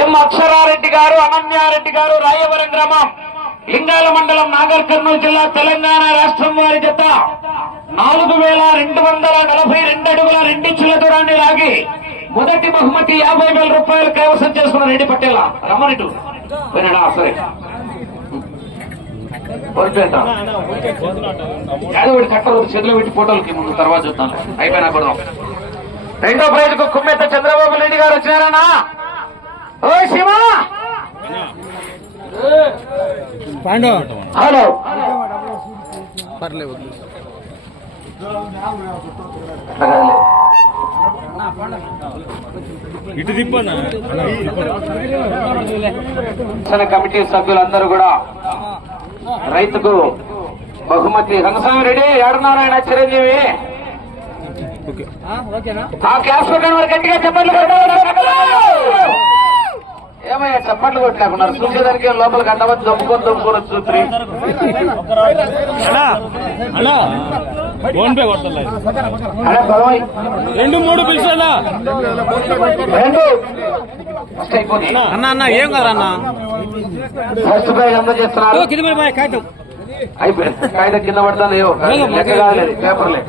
ఎం అక్షరారెడ్డి గారు, అనన్యారెడ్డి గారు, రాయవరం గ్రామం, లింగాల మండలం, నాగర్ కర్నూలు జిల్లా, తెలంగాణ రాష్ట్రం వారి జత 4242 అడుగుల 2 ఇంచుల దూరాన్ని లాగి మొదటి బహుమతి 50,000 రూపాయలు కైవసం చేసుకున్న రెడ్డి పట్టేలా రమ్మనిటు వినడా. సరే కట్టలు చేతిలో పెట్టి ఫోటోలకి ముందు తర్వాత చూద్దాం, అయిపోయినా కొడదాం. రెండో ప్రైజ్ కు కుమ్మెత్త చంద్రబాబు రెడ్డి గారు వచ్చినారనా. ఓ శివ, హలో, పర్లేదు ఇటు దిప్పనా. కమిటీ సభ్యులందరూ కూడా రైతుకు బహుమతి. రంగస్వామి రెడ్డి ఏడున్నారాయణ చిరంజీవి ఆ క్లాస్ వారు గట్టిగా చెప్పట్లు ఏమయ్యా చప్పట్లు కొట్టలేకున్నారు. చూసేదానికి లోపలికి అంతమంది దొప్పుకొని చూసి ఫోన్ పే కొడతా 2-3 పిలిచానా అన్న ఏం కదా అన్న. ఫస్ట్ ప్రైజ్ అందజేస్తున్నారు. అయిపోయింది, కాగితం కింద పడతాను లెక్క కాలేదు, పేపర్లే.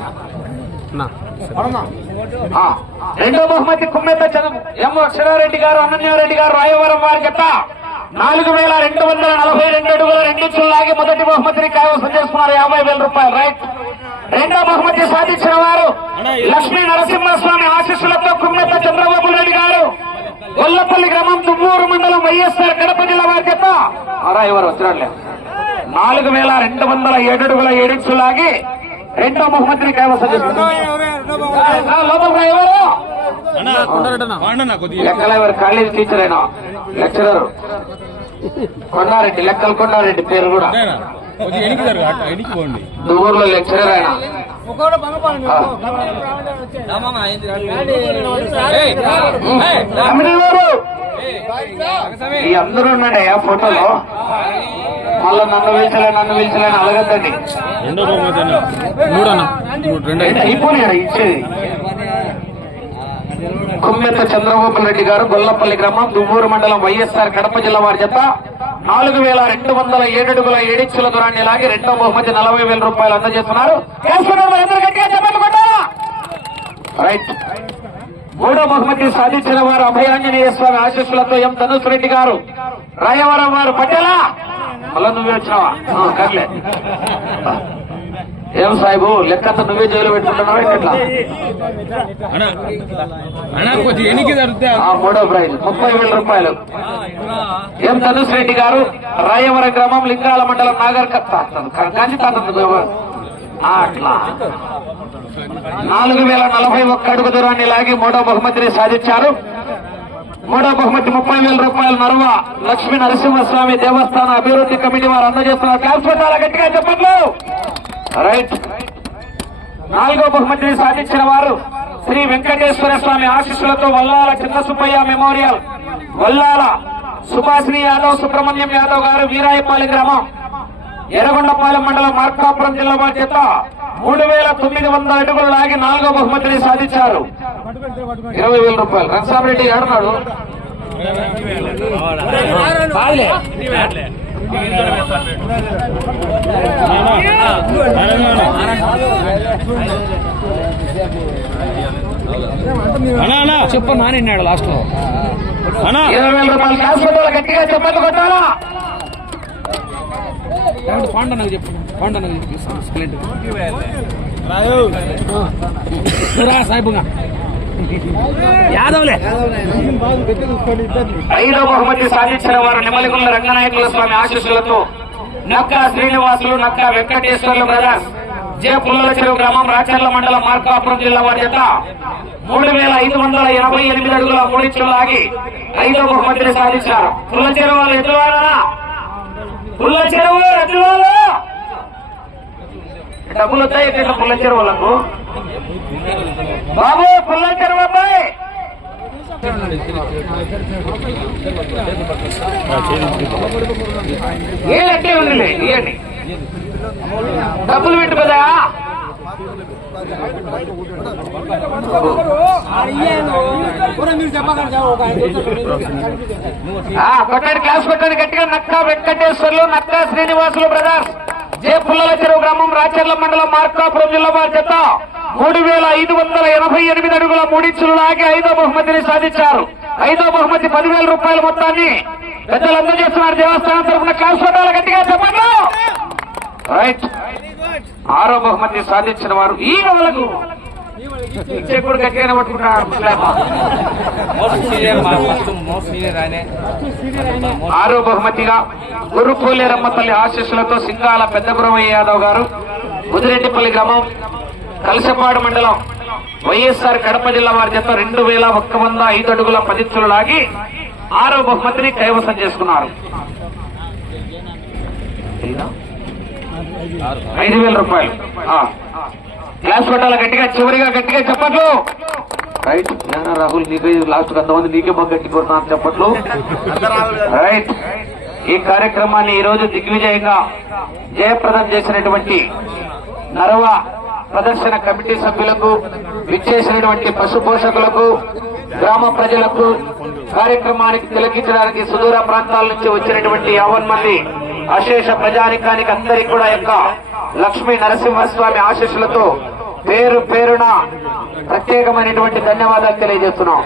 రెండో బహుమతి కుమ్మెత్త ఎం అక్షరారెడ్డి గారు, అనన్యారెడ్డి గారు, రాయవరం వారి జత 4242 అడుగుల 2 ఇంచులు లాగి మొదటి బహుమతిని కైవసం చేసుకున్నారు 50,000 రూపాయలు. రైట్. రెండో బహుమతి సాధించిన వారు లక్ష్మీ నరసింహస్వామి ఆశీస్సులతో కుమ్మెత్త చంద్రబాబు రెడ్డి గారు, గొల్లపల్లి గ్రామం, దువ్వూరు మండలం, వైఎస్ఆర్ కడప జిల్లా వారి జత రాయవరం వచ్చినట్లే 4207 అడుగుల 7 ఇంచులు లాగి రెండో బహుమతిని కైవసం చేసుకున్నారు. లెక్కల ఎవరు కాలేజీ టీచర్ అయినా లెక్చరర్ కొండారెడ్డి, లెక్కలు కొండారెడ్డి పేరు కూడా దువ్వూరులో లెక్చరర్ ఆయన. ఈ అందరూ ఉన్నాడే ఆ ఫోటోలో. మళ్ళా నన్ను పిలిచలేని అలగద్దండి. అయిపోయినా ఇచ్చేది. కుమ్మెత్త చంద్రబాబు రెడ్డి గారు, గొల్లపల్లి గ్రామం, దువ్వూరు మండలం, వైఎస్ఆర్ కడప జిల్లా వారి జత 4207 అడుగుల 7 ఇంచుల దూరాన్ని లాగి రెండో బహుమతి 40,000 రూపాయలు అందజేస్తున్నారు. రైట్. మూడో బహుమతి సాధించిన వారు అభయాంజనేయ స్వామి ఆశీస్సులతో ఎం ధనుష్ రెడ్డి గారు, రాయవరం వారు. పట్టేలా మళ్ళా నువ్వే వచ్చినావా? కర్లే. ఏం సాహిబు లెక్కంతా నువ్వే జైలు పెట్టుకుంటున్నావా? ఎట్లా? మూడో ప్రైజ్ 30,000 రూపాయలు. ఎం ధనుష్ రెడ్డి గారు, రాయవరం గ్రామం, లింగాల మండలం, నాగర్ కాంచి అట్లా 4041 అడుగు దూరాన్ని లాగి మూడో బహుమతిని సాధించారు. మూడో బహుమతి 30,000 రూపాయలు నరువ లక్ష్మీ నరసింహస్వామి దేవస్థాన అభివృద్ధి కమిటీ వారు అందజేస్తున్నారు. కాల్చుకుంటారా గట్టిగా చెప్పట్లు. రైట్. నాలుగో బహుమతిని సాధించిన వారు శ్రీ వెంకటేశ్వర స్వామి ఆశీస్సులతో వల్లాల చిన్న సుబ్బయ్య మెమోరియల్, వల్లాల సుభాషిణి యాదవ్, సుబ్రహ్మణ్యం యాదవ్ గారు, వీరాయపాలెం గ్రామం, ఎర్రగొండపాలెం మండలం, మార్కాపురం జిల్లా వారి చేత 3900 అడుగులు లాగి నాలుగో బహుమతిని సాధించారు 20,000 రూపాయలు. రంగస్వామిరెడ్డి ఏడున్నాడు? చెప్ప నానిన్నాడు లాస్ట్ లో 20,000 రూపాయలు క్యాష్ కొట్టాలా? గట్టిగా చెప్పండి కొట్టాలా? పాండ నాకు చెప్పు, పాండ నాకు సాయిబుగా యాదవ్లే. ఐదో బహుమతి సాధించిన వారు నిమ్మలిగుండ రంగనాయకుల స్వామి ఆశీస్సులతో నక్కా శ్రీనివాసులు, నక్కా వెంకటేశ్వర్లు బ్రదర్స్, జే పుల్లల చెరువు గ్రామం, రాచర్ల మండలం, మార్కాపురం జిల్లా వారి చేత 3588 అడుగుల 3 ఇంచులు లాగి ఐదో బహుమతిని సాధించారు. పుల్ల చెరువు వాళ్ళు ఎదురువారా? పుల్ల చెరువు ఎదురువాళ్ళు డబ్బులు వస్తాయి ఇక్కడ పుల్ల చెరువు వాళ్ళకు. బాబు పుల్ల చెరువు అబ్బాయి ఏదంటే ఉందిలే, ఇవ్వండి డబ్బులు పెట్టు కదా. కొట్టండి, క్లాస్ కొట్టండి గట్టిగా. నక్కా వెంకటేశ్వర్లు, నక్కా శ్రీనివాసులు బ్రదర్స్, జే పుల్లల చెరువు గ్రామం, రాచర్ల మండలం, మార్కాపురం జిల్లా వారి చేత 3588 అడుగుల 3 ఇంచులు లాగి 5వ బహుమతిని సాధించారు. 5వ బహుమతి 10,000 రూపాయల మొత్తాన్ని పెద్దలు అందజేస్తున్నారు. దేవస్థానం తరఫున క్లాస్ కొట్టాలి గట్టిగా చెప్పండి. రైట్, 6వ బహుమతి సాధించిన వారు ఈ వాళ్ళకు చెప్పుడు గట్టిగానే పట్టుకుంటున్నారు. 6వ బహుమతిగా గురుపోలేరమ్మ తల్లి ఆశీస్సులతో సింగాల పెద్దపురమయ్య యాదవ్ గారు, ముదిరెడ్డిపల్లి గ్రామం, కలసపాడు మండలం, వైఎస్ఆర్ కడప జిల్లా వారి చేత 2105 అడుగుల 10 ఇంచులు లాగి 6వ బహుమతిని కైవసం చేసుకున్నారు. 5,000 రూపాయలు. క్లాస్ కొట్టాల గట్టిగా, చివరిగా గట్టిగా చెప్పట్లు. రైట్, రాహుల్ నీకు లాస్ట్ కొంతమంది నీకే బాగా గట్టి కొడుతున్నారు చెప్పట్లు. రైట్, ఈ కార్యక్రమాన్ని ఈ రోజు దిగ్విజయంగా జయప్రదం చేసినటువంటి నరవ ప్రదర్శన కమిటీ సభ్యులకు, విచ్చేసినటువంటి పశు పోషకులకు, గ్రామ ప్రజలకు, కార్యక్రమానికి తిలకించడానికి సుదూర ప్రాంతాల నుంచి వచ్చినటువంటి 50 మంది అశేష ప్రజానికానికి అందరికీ కూడా యొక్క లక్ష్మీ నరసింహస్వామి ఆశీస్సులతో పేరు పేరున ప్రత్యేకమైనటువంటి ధన్యవాదాలు తెలియజేస్తున్నాం.